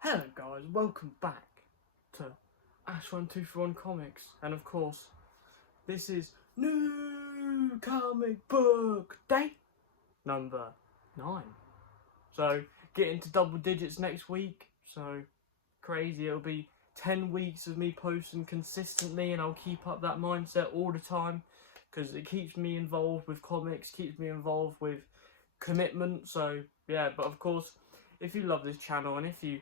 Hello guys, welcome back to Ash1241 Comics, and of course, this is New Comic Book Day number 9. So, get into double digits next week, so crazy, it'll be 10 weeks of me posting consistently, and I'll keep up that mindset all the time, because it keeps me involved with comics, keeps me involved with commitment, so yeah, but of course, if you love this channel, and if you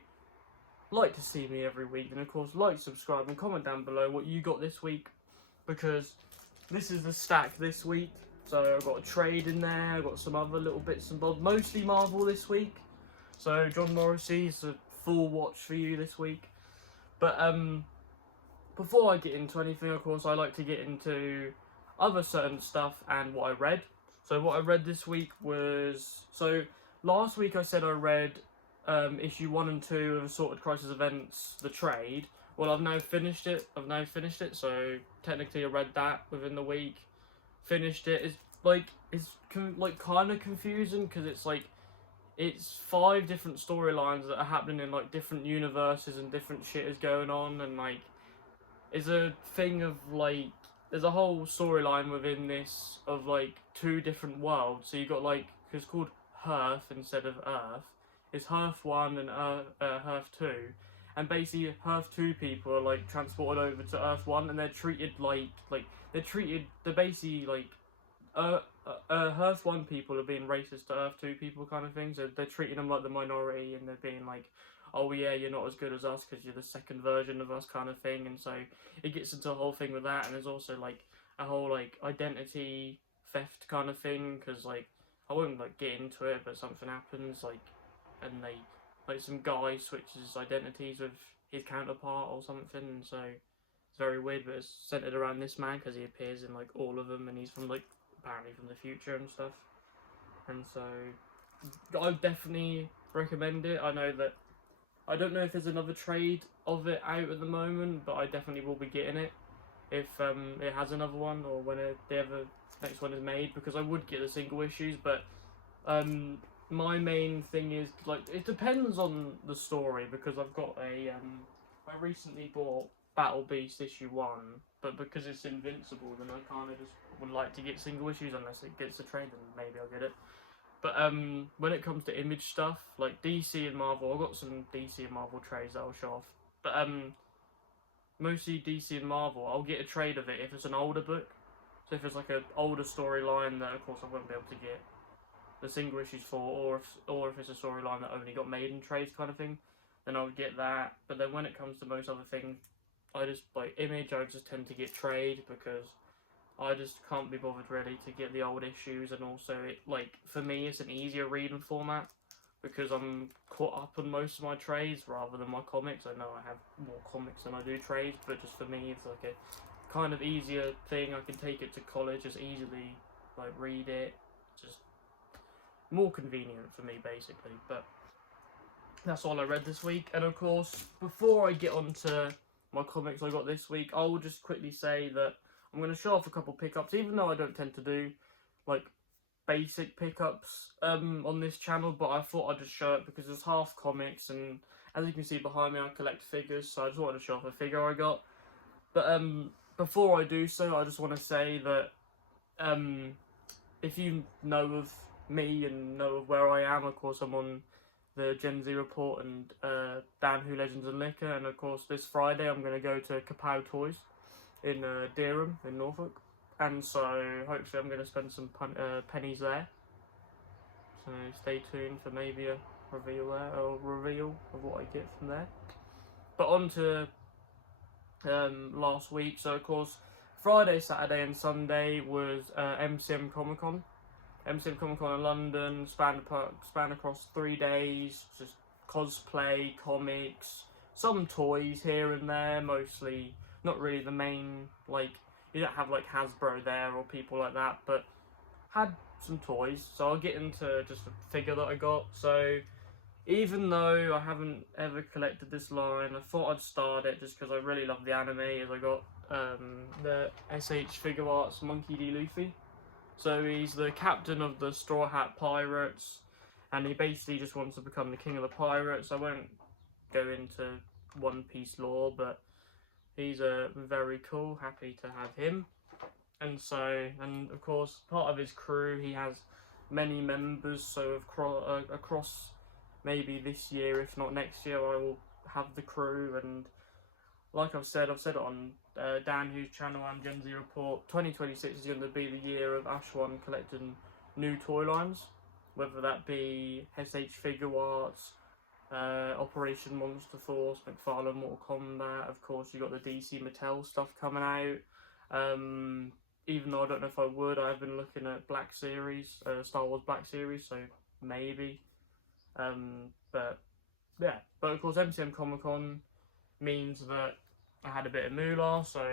like to see me every week, then of course like, subscribe and comment down below what you got this week, because this is the stack this week. So I've got a trade in there, I've got some other little bits and bobs, mostly Marvel this week. So John Morrissey's a full watch for you this week. But before I get into anything, of course I like to get into other certain stuff and what I read. So what I read this week was, so last week I said I read issue 1 and 2 of Assorted Crisis Events, the trade. Well, I've now finished it. So technically I read that within the week. Finished it. It's kind of confusing, because it's 5 different storylines that are happening in like different universes, and different shit is going on, and like it's a thing of like there's a whole storyline within this of like 2 different worlds. So you got like, it's called Hearth instead of Earth. It's Hearth 1 and Hearth 2, and basically Hearth 2 people are like transported over to Earth 1, and they're treated they're basically like Hearth 1 people are being racist to Earth 2 people kind of thing. So they're treating them like the minority, and they're being like, oh yeah, you're not as good as us because you're the second version of us kind of thing. And so it gets into a whole thing with that, and there's also like a whole like identity theft kind of thing, because like I won't like get into it, but something happens and they like some guy switches identities with his counterpart or something, and so it's very weird. But it's centered around this man because he appears in like all of them, and he's from like apparently from the future and stuff. And so I definitely recommend it. I don't know if there's another trade of it out at the moment, but I definitely will be getting it if it has another one, or when the next one is made, because I would get the single issues. But my main thing is like it depends on the story, because I've got I recently bought Battle Beast issue 1, but because it's Invincible, then I kind of just would like to get single issues unless it gets a trade, then maybe I'll get it. But when it comes to Image stuff like DC and Marvel, I've got some DC and Marvel trades that I'll show off. But mostly DC and Marvel, I'll get a trade of it if it's an older book. So if it's like an older storyline that of course I won't be able to get the single issues for, or if it's a storyline that only got made in trades kind of thing, then I would get that. But then when it comes to most other things, I just like Image, I just tend to get trade, because I just can't be bothered really to get the old issues, and also it like for me it's an easier reading format because I'm caught up on most of my trades rather than my comics. I know I have more comics than I do trades, but just for me it's like a kind of easier thing. I can take it to college, just easily like read it, just more convenient for me basically. But that's all I read this week. And of course, before I get on to my comics I got this week, I will just quickly say that I'm going to show off a couple pickups, even though I don't tend to do like basic pickups on this channel, but I thought I'd just show it because it's half comics, and as you can see behind me I collect figures, so I just wanted to show off a figure I got. But before I do so, I just want to say that if you know of me and know of where I am, of course I'm on the Gen Z Report and Dan Who Legends and Liquor, and of course this Friday I'm going to go to Kapow Toys in Dereham in Norfolk, and so hopefully I'm going to spend some pennies there. So stay tuned for maybe a reveal of what I get from there. But on to last week. So of course Friday, Saturday and Sunday was MCM Comic Con. MCM Comic Con in London spanned across 3 days, just cosplay, comics, some toys here and there, mostly not really the main, like you don't have like Hasbro there or people like that, but had some toys. So I'll get into just a figure that I got. So even though I haven't ever collected this line, I thought I'd start it just because I really love the anime, as I got the SH Figure Arts Monkey D. Luffy. So he's the captain of the Straw Hat Pirates, and he basically just wants to become the king of the pirates. I won't go into One Piece lore, but he's very cool. Happy to have him. And so, and of course, part of his crew, he has many members. So across maybe this year, if not next year, I will have the crew. And like I've said it on Dan Hughes' channel and Gen Z Report. 2026 is going to be the year of Ashwan collecting new toy lines, whether that be SH Figure Arts, Operation Monster Force, McFarlane Mortal Kombat. Of course, you got the DC Mattel stuff coming out. Even though I don't know if I would, I've been looking at Black Series, Star Wars Black Series, so maybe. But yeah, but of course MCM Comic Con means that I had a bit of moolah, so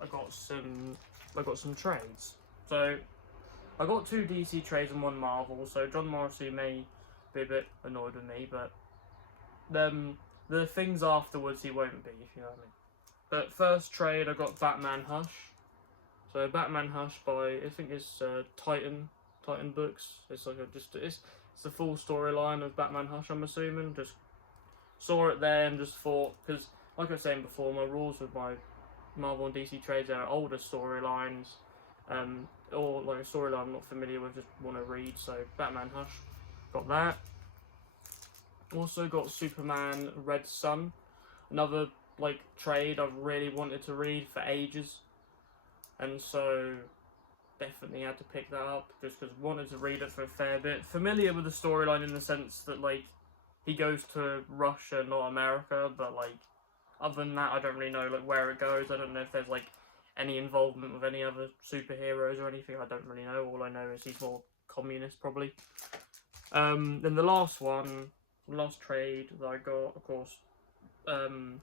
I got some trades. So I got 2 DC trades and 1 Marvel. So John Morrissey may be a bit annoyed with me, but the things afterwards he won't be, if you know what I mean. But first trade, I got Batman Hush. So Batman Hush by, I think it's Titan Books. It's like it's the full storyline of Batman Hush, I'm assuming. Just saw it there and just thought, because like I was saying before, my rules with my Marvel and DC trades are older storylines, or like a storyline I'm not familiar with, just want to read. So Batman Hush, got that. Also got Superman Red Sun, another like trade I've really wanted to read for ages, and so definitely had to pick that up just because I wanted to read it for a fair bit. Familiar with the storyline in the sense that like he goes to Russia, not America, but like other than that I don't really know like where it goes. I don't know if there's like any involvement with any other superheroes or anything. I don't really know. All I know is he's more communist probably. Then the last trade that I got, of course, John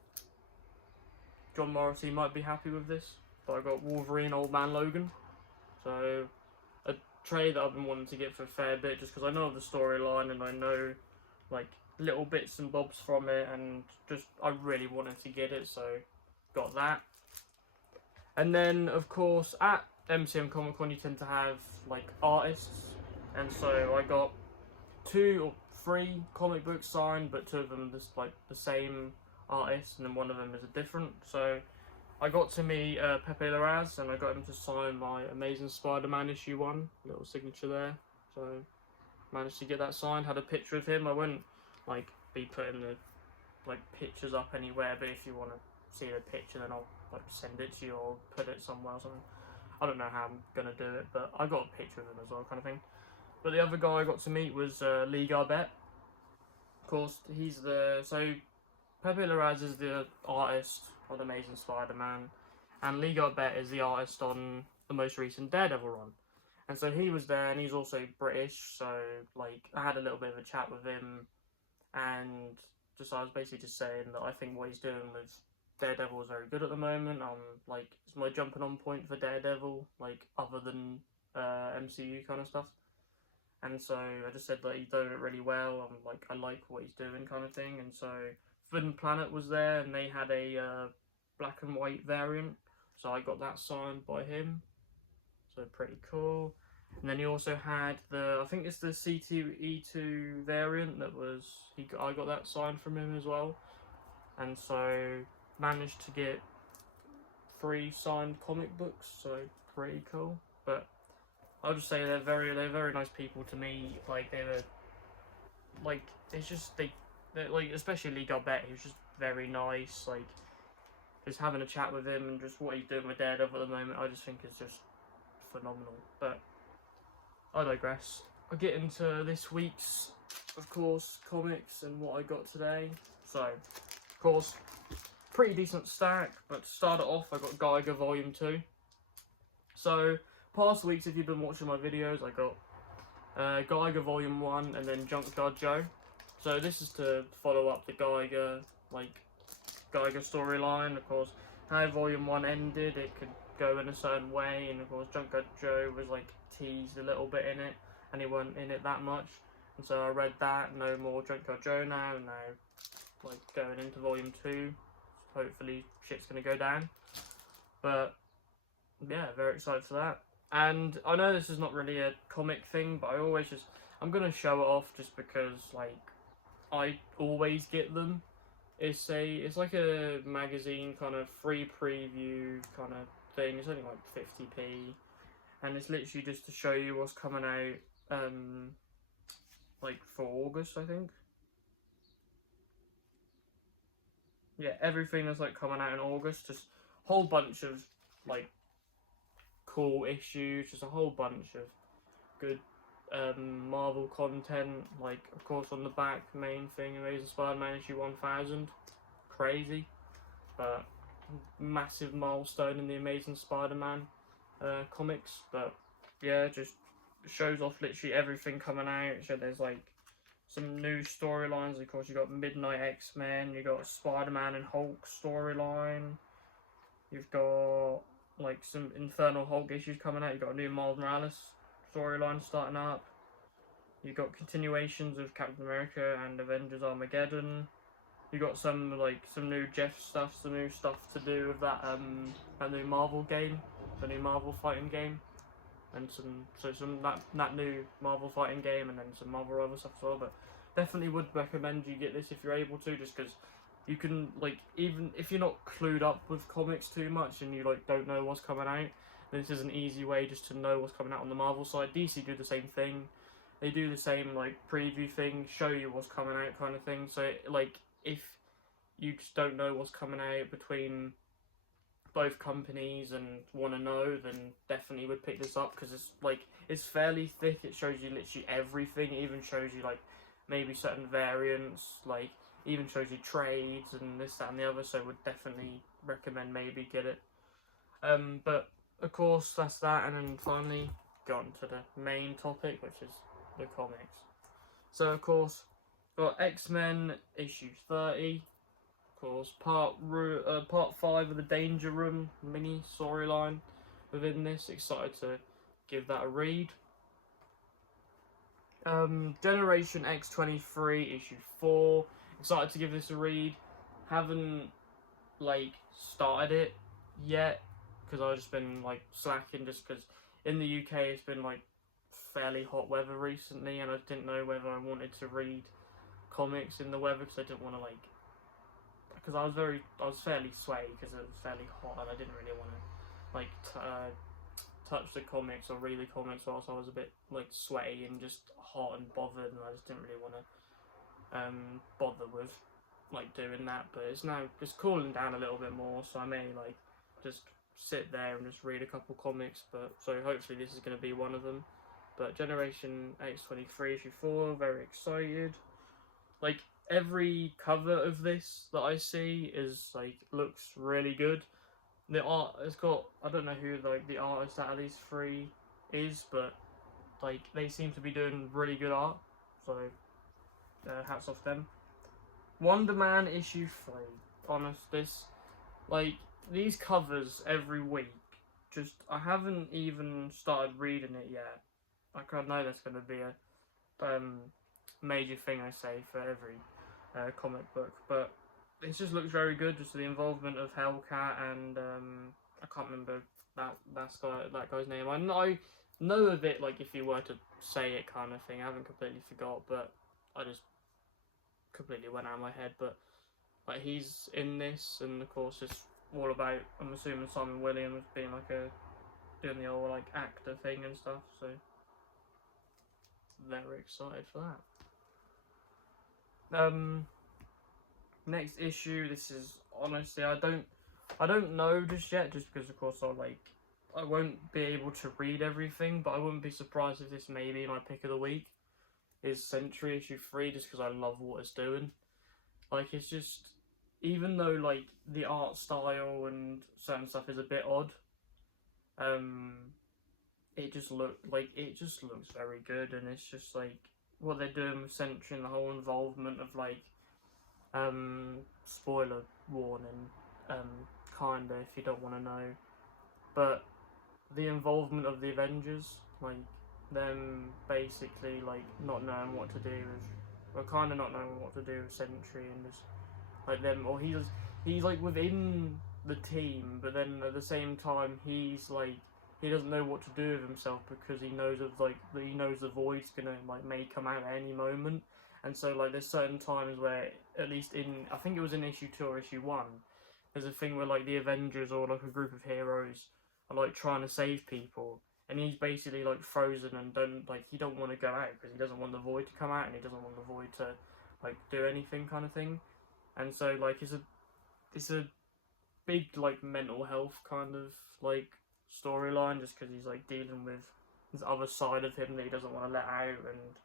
Morrissey might be happy with this, but I got Wolverine Old Man Logan. So a trade that I've been wanting to get for a fair bit just because I know the storyline and I know like little bits and bobs from it, and just I really wanted to get it, so got that. And then of course at MCM Comic Con you tend to have like artists, and so I got 2 or 3 comic books signed, but 2 of them just like the same artist, and then 1 of them is a different. So I got to meet Pepe Larraz, and I got him to sign my Amazing Spider-Man issue 1, little signature there. So managed to get that signed. Had a picture of him. I wouldn't like be putting the like pictures up anywhere, but if you want to see the picture, then I'll like send it to you or put it somewhere or something. I don't know how I'm gonna do it, but I got a picture of him as well, kind of thing. But the other guy I got to meet was Lee Garbett. Of course, he's so Pepe Larraz is the artist on Amazing Spider-Man, and Lee Garbett is the artist on the most recent Daredevil run. And so he was there, and he's also British, so like I had a little bit of a chat with him, and I was basically just saying that I think what he's doing with Daredevil is very good at the moment. Like it's my jumping on point for Daredevil, like other than MCU kind of stuff. And so I just said that he's doing it really well. I like what he's doing, kind of thing. And so Forbidden Planet was there, and they had a black and white variant, so I got that signed by him. So pretty cool. And then he also had I think it's the C2E2 variant that was I got that signed from him as well. And so managed to get 3 signed comic books, so pretty cool. But I'll just say they're very nice people to me. Like they were like it's just they're like, especially Lee Garbett, he was just very nice. Like just having a chat with him and just what he's doing with Daredevil at the moment, I just think is just phenomenal. But I digress. I'll get into this week's, of course, comics and what I got today. So, of course, pretty decent stack, but to start it off, I got Geiger Volume 2. So, past weeks, if you've been watching my videos, I got Geiger Volume 1 and then Junkyard Joe. So this is to follow up the Geiger storyline. Of course, how Volume 1 ended, it could go in a certain way, and of course Junkyard Joe was like teased a little bit in it, and he wasn't in it that much, and so I read that. No more Junkyard Joe now, like going into Volume 2, hopefully shit's gonna go down. But yeah, very excited for that. And I know this is not really a comic thing, but I'm gonna show it off just because like I always get them, it's like a magazine kind of free preview kind of thing. It's only like 50p, and it's literally just to show you what's coming out, like for August, I think. Yeah, everything that's like coming out in August, just a whole bunch of like cool issues, just a whole bunch of good Marvel content. Like, of course, on the back, main thing, Amazing Spider-Man issue 1000, crazy, but massive milestone in the Amazing Spider-Man comics. But yeah, just shows off literally everything coming out. So there's like some new storylines. Of course, you got Midnight X-Men, you got Spider-Man and Hulk storyline. You've got like some Infernal Hulk issues coming out. You've got a new Miles Morales storyline starting up. You've got continuations of Captain America and Avengers Armageddon. You got some new Jeff stuff, some new stuff to do with that new Marvel game, the new Marvel fighting game, and that new Marvel fighting game, and then some Marvel other stuff as well. But definitely would recommend you get this if you're able to, just because you can, like, even if you're not clued up with comics too much and you like don't know what's coming out, this is an easy way just to know what's coming out on the Marvel side. DC do the same thing. They do the same like preview thing, show you what's coming out kind of thing. So like if you just don't know what's coming out between both companies and want to know, then definitely would pick this up, because it's fairly thick. It shows you literally everything. It even shows you like maybe certain variants, like even shows you trades and this, that and the other. So would definitely recommend maybe get it. But of course that's that, and then finally got on to the main topic, which is the comics. So of course got X-Men issue 30. Of course, part 5 of the Danger Room mini storyline within this. Excited to give that a read. Generation X-23 issue 4. Excited to give this a read. Haven't like started it yet because I've just been like slacking, just because in the UK it's been like fairly hot weather recently, and I didn't know whether I wanted to read comics in the weather, because I didn't want to because I was fairly sweaty because it was fairly hot, and I didn't really want to touch the comics or read the comics whilst I was a bit like sweaty and just hot and bothered, and I just didn't really want to bother with like doing that. But it's now just cooling down a little bit more, so I may like just sit there and just read a couple comics. But so hopefully this is going to be one of them. But Generation X-23 issue 4, very excited. Like every cover of this that I see is like looks really good. The art has got, I don't know who like the artist out of these three is, but like they seem to be doing really good art. So hats off them. Wonder Man issue 3. Honest, this like these covers every week. Just I haven't even started reading it yet. Like I know that's going to be a major thing I say for every comic book, but it just looks very good. Just the involvement of Hellcat and I can't remember that guy's name. I know of it, like if you were to say it kind of thing. I haven't completely forgot, but I just completely went out of my head. But like he's in this, and of course it's all about, I'm assuming, Simon Williams being like doing the old like actor thing and stuff. So very excited for that. Next issue. This is honestly I don't know just yet, just because of course I won't be able to read everything, but I wouldn't be surprised if this may be my pick of the week. Is Sentry issue 3, just because I love what it's doing. Like it's just, even though like the art style and certain stuff is a bit odd, it just looks very good, and it's just like what they're doing with Sentry and the whole involvement of like spoiler warning, kinda, if you don't want to know, but the involvement of the Avengers, like them basically like not knowing what to do with, or kind of not knowing what to do with Sentry, and just like them, or he's like within the team, but then at the same time he's like he doesn't know what to do with himself, because he knows the Void's gonna like may come out at any moment, And so like there's certain times where, at least in, I think it was in issue 2 or issue 1, there's a thing where like the Avengers or like a group of heroes are like trying to save people, and he's basically like frozen and he don't want to go out because he doesn't want the void to come out and he doesn't want the void to like do anything kind of thing. And so like it's a big like mental health kind of like storyline, just because he's like dealing with this other side of him that he doesn't want to let out, and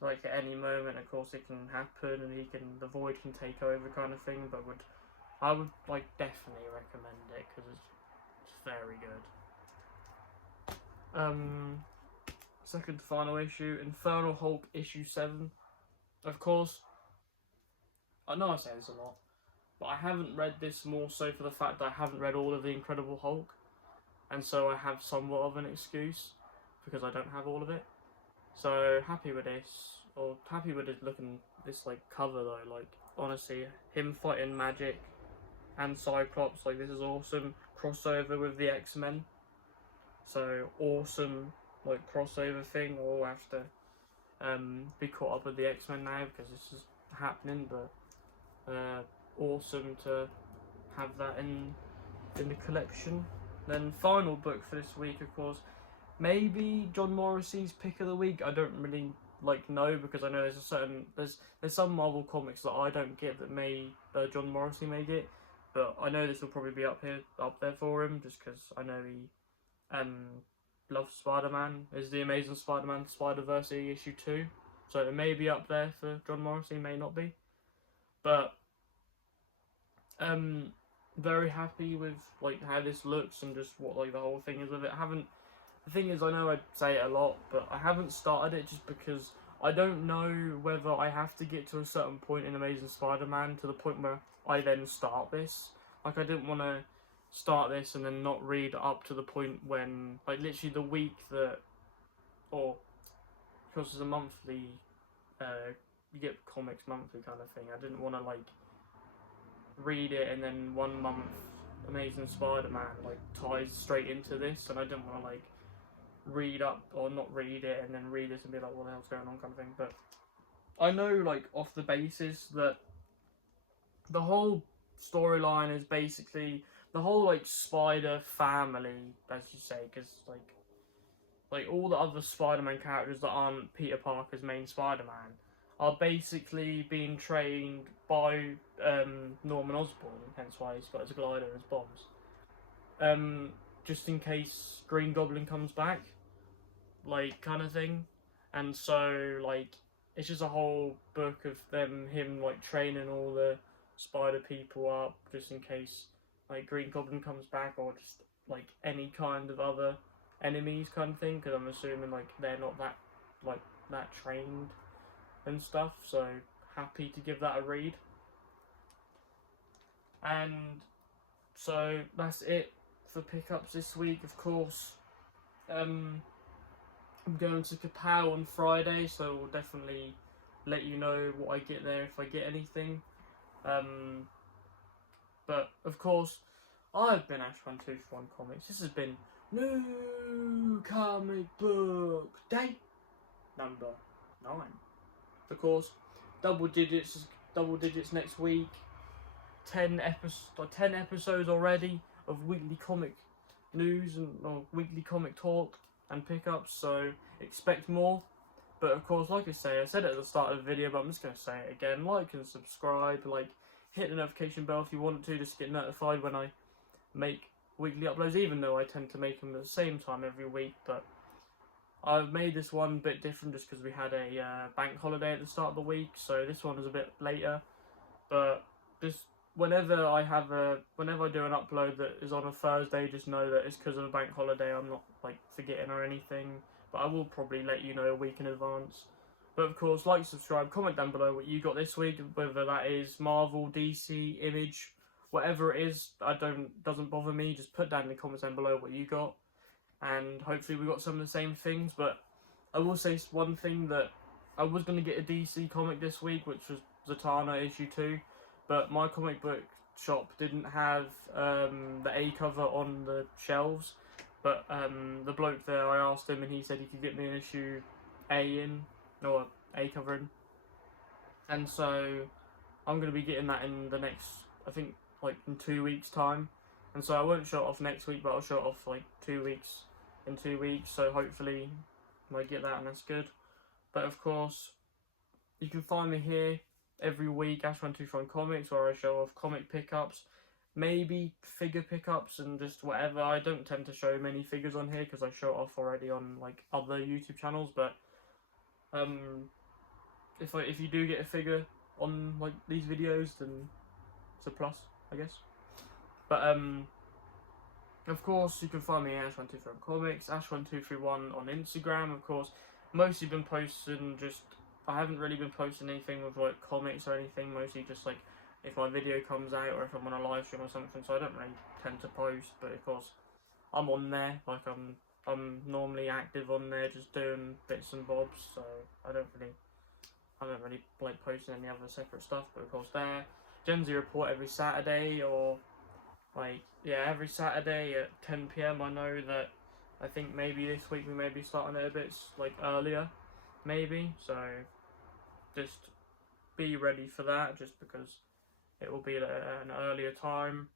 like at any moment of course it can happen and the void can take over kind of thing. But I would like definitely recommend it because it's very good. Second to final issue, Infernal Hulk issue 7. Of course, I know I say this a lot, but I haven't read this more so for the fact that I haven't read all of the Incredible Hulk, and so I have somewhat of an excuse because I don't have all of it. So happy with this, or happy with it looking this like cover though. Like honestly, him fighting Magic and Cyclops, like this is awesome. Crossover with the X-Men, so awesome like crossover thing. We'll have to be caught up with the X-Men now because this is happening, but awesome to have that in the collection. Then final book for this week, of course, maybe John Morrissey's pick of the week. I don't really like know because I know there's some Marvel comics that I don't get that John Morrissey may get, but I know this will probably be up there for him just because I know he loves Spider-Man. Is the Amazing Spider-Man Spider-Verse issue 2, so it may be up there for John Morrissey, may not be, but very happy with like how this looks and just what like the whole thing is with it. The thing is, I know I say it a lot, but I haven't started it just because I don't know whether I have to get to a certain point in Amazing Spider-Man to the point where I then start this. Like I didn't want to start this and then not read up to the point when like literally the week that, or because it's a monthly, you get comics monthly kind of thing. I didn't want to like read it and then 1 month Amazing Spider-Man like ties straight into this, and I didn't want to like read up or not read it and then read this and be like what the hell's going on kind of thing. But I know like off the basis that the whole storyline is basically the whole like Spider family, as you say, because like all the other Spider-Man characters that aren't Peter Parker's main Spider-Man are basically being trained by Norman Osborn, hence why he's got his glider and his bombs. Just in case Green Goblin comes back, like kind of thing. And so like it's just a whole book of him like training all the Spider people up just in case like Green Goblin comes back, or just like any kind of other enemies kind of thing, because I'm assuming like they're not that trained and stuff. So happy to give that a read. And so that's it for pickups this week. Of course, I'm going to Kapow on Friday, so we'll definitely let you know what I get there if I get anything. But of course, I've been Ash121 Comics. This has been New Comic Book Day number 9. Of course, double digits next week. 10 episodes already of weekly comic news and weekly comic talk and pickups, so expect more. But of course, like I said it at the start of the video, but I'm just going to say it again: like and subscribe, like hit the notification bell if you want to, just get notified when I make weekly uploads, even though I tend to make them at the same time every week. But I've made this one a bit different just because we had a bank holiday at the start of the week, so this one is a bit later. But just whenever I do an upload that is on a Thursday, just know that it's because of a bank holiday. I'm not like forgetting or anything, but I will probably let you know a week in advance. But of course, like, subscribe, comment down below what you got this week, whether that is Marvel, DC, Image, whatever it is. Doesn't bother me. Just put down in the comments down below what you got, and hopefully we got some of the same things. But I will say one thing, that I was going to get a DC comic this week, which was Zatanna issue 2, but my comic book shop didn't have the A cover on the shelves. But the bloke there, I asked him and he said he could get me an issue A cover in. and so I'm going to be getting that in the next, I think, like in 2 weeks time, and so I won't show it off next week, but I'll show it off like 2 weeks, in 2 weeks, so hopefully I might get that, and that's good. But of course, you can find me here every week, Ash123 Comics, where I show off comic pickups, maybe figure pickups and just whatever. I don't tend to show many figures on here because I show it off already on like other YouTube channels, but if you do get a figure on like these videos, then it's a plus, I guess. But of course, you can find me at Ash123 Comics, Ash1231 on Instagram. Of course, mostly been posting I haven't really been posting anything with like comics or anything. Mostly just like if my video comes out or if I'm on a live stream or something. So I don't really tend to post, but of course, I'm on there. Like I'm normally active on there, just doing bits and bobs. So I don't really like posting any other separate stuff. But of course, there Gen Z report every Saturday, or like, yeah, every Saturday at 10 PM. I know that I think maybe this week we may be starting it a bit like earlier, maybe. So just be ready for that, just because it will be at an earlier time.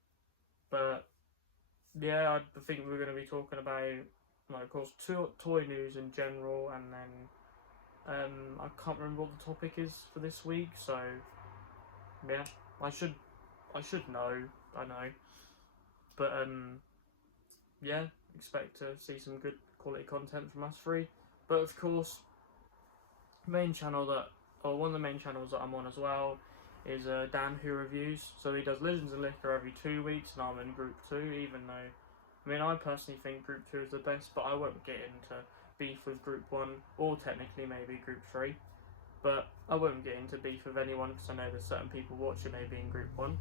But yeah, I think we're going to be talking about, like, of course, toy news in general, and then I can't remember what the topic is for this week. So yeah, I should know. I know. But yeah, expect to see some good quality content from us three. But of course, one of the main channels that I'm on as well is Dan Who Reviews. So he does Legends and Liquor every 2 weeks, and I'm in Group 2, even though, I mean, I personally think Group 2 is the best, but I won't get into beef with Group 1, or technically maybe Group 3. But I won't get into beef with anyone, because I know there's certain people watching maybe in Group 1.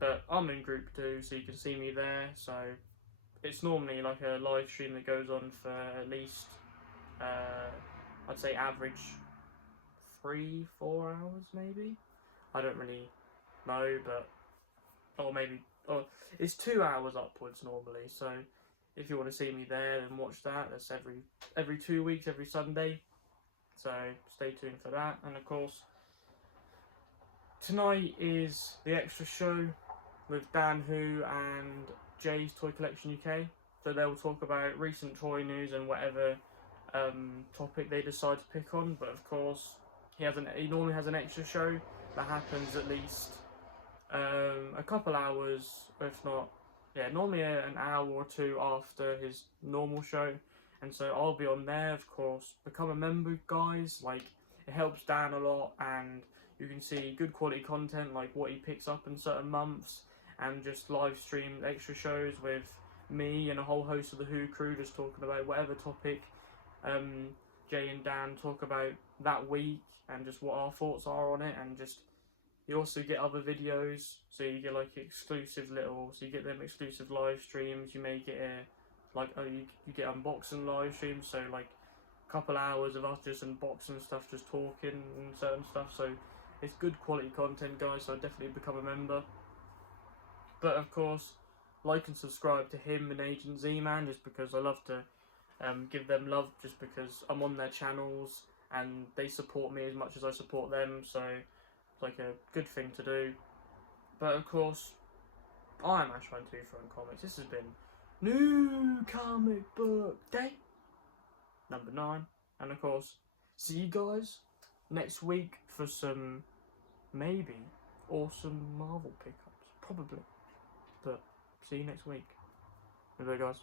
But I'm in Group 2, so you can see me there. So it's normally like a live stream that goes on for at least, I'd say average 3-4 hours maybe. I don't really know, but it's 2 hours upwards normally. So if you want to see me there, then watch that. That's every 2 weeks, every Sunday. So stay tuned for that. And of course, tonight is the extra show with Dan Who and Jay's Toy Collection UK. So they'll talk about recent toy news and whatever topic they decide to pick on. But of course, he normally has an extra show that happens at least a couple hours, if not, yeah, normally an hour or two after his normal show. And so I'll be on there, of course. Become a member, guys. Like, it helps Dan a lot, and you can see good quality content, like what he picks up in certain months, and just live stream extra shows with me and a whole host of the Who crew, just talking about whatever topic Jay and Dan talk about that week, and just what our thoughts are on it. And just, you also get other videos, so you get like exclusive so you get them exclusive live streams. You may get you get unboxing live streams, so like a couple hours of us just unboxing stuff, just talking and certain stuff. So it's good quality content, guys, so definitely become a member. But of course, like and subscribe to him and Agent Z-Man, just because I love to give them love, just because I'm on their channels and they support me as much as I support them, so it's like a good thing to do. But of course, I'm Ash123 Comics. This has been New Comic Book Day number 9, and of course, see you guys next week for some maybe awesome Marvel pickups, probably. But see you next week. Bye, guys.